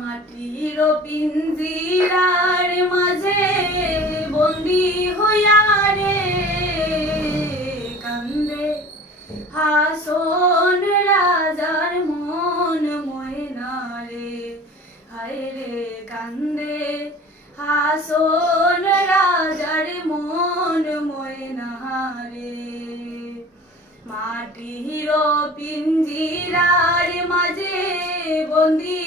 মাটির পিঞ্জিরার মাঝে বন্দি হইয়া রে। কান্দে হাসন রাজার মন ময়না রে। হায় রে কান্দে হাসন রাজার মন ময়না রে। মাটির পিঞ্জিরার মাঝে বন্দি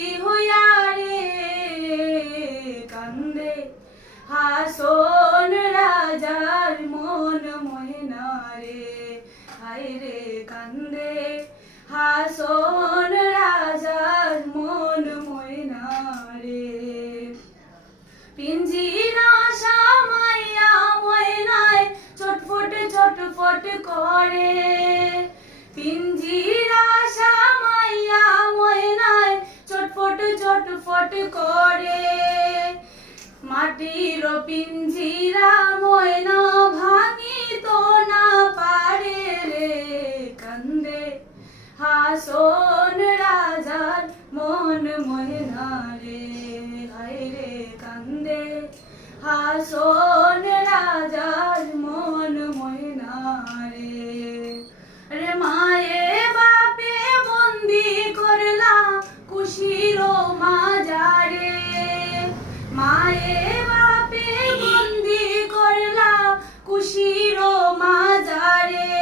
হাসন রাজার মন ময়না রে হায় রে কান্দে। হাসন রাজার মন ময়না রে পিঞ্জিরা সামাইয়া ময়নায় চটফট চটফট করে। পিঞ্জিরা সামাইয়া ময়নায় চটফট চটফট করে। মাটির পিঞ্জিরা ময়না ভাঙি তো না পারে রে কান্দে হাসন কুশির মাজারে,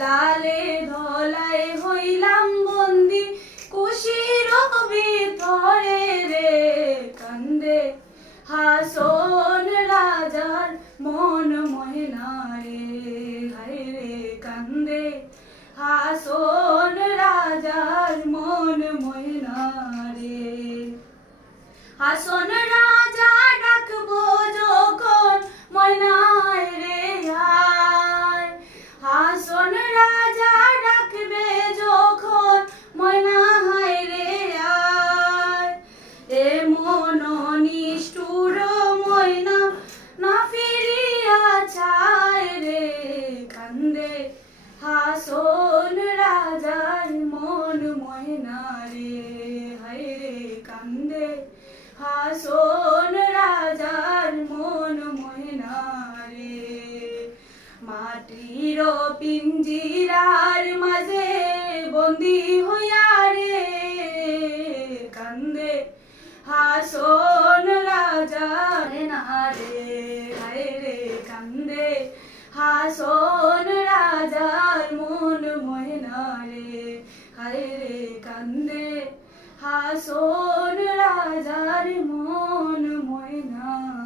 লালে ধলাই হইলাম বন্দি কুশির ভিতরে রে কান্দে। হাসন রাজার মন ময়না রে, হায় রে কান্দে। হাসন রাজার মন ময়না রে। হাসন রাজা হাসন রাজার মন ময়না রে হায়রে কান্দে। হাসন রাজার মন ময়না রে মাটির পিঞ্জিরার মাঝে বন্দি হইয়া রে কান্দে। হাসন রাজা না রে হায় রে কান্দে। হাসন হাসন রাজার মন ময়না।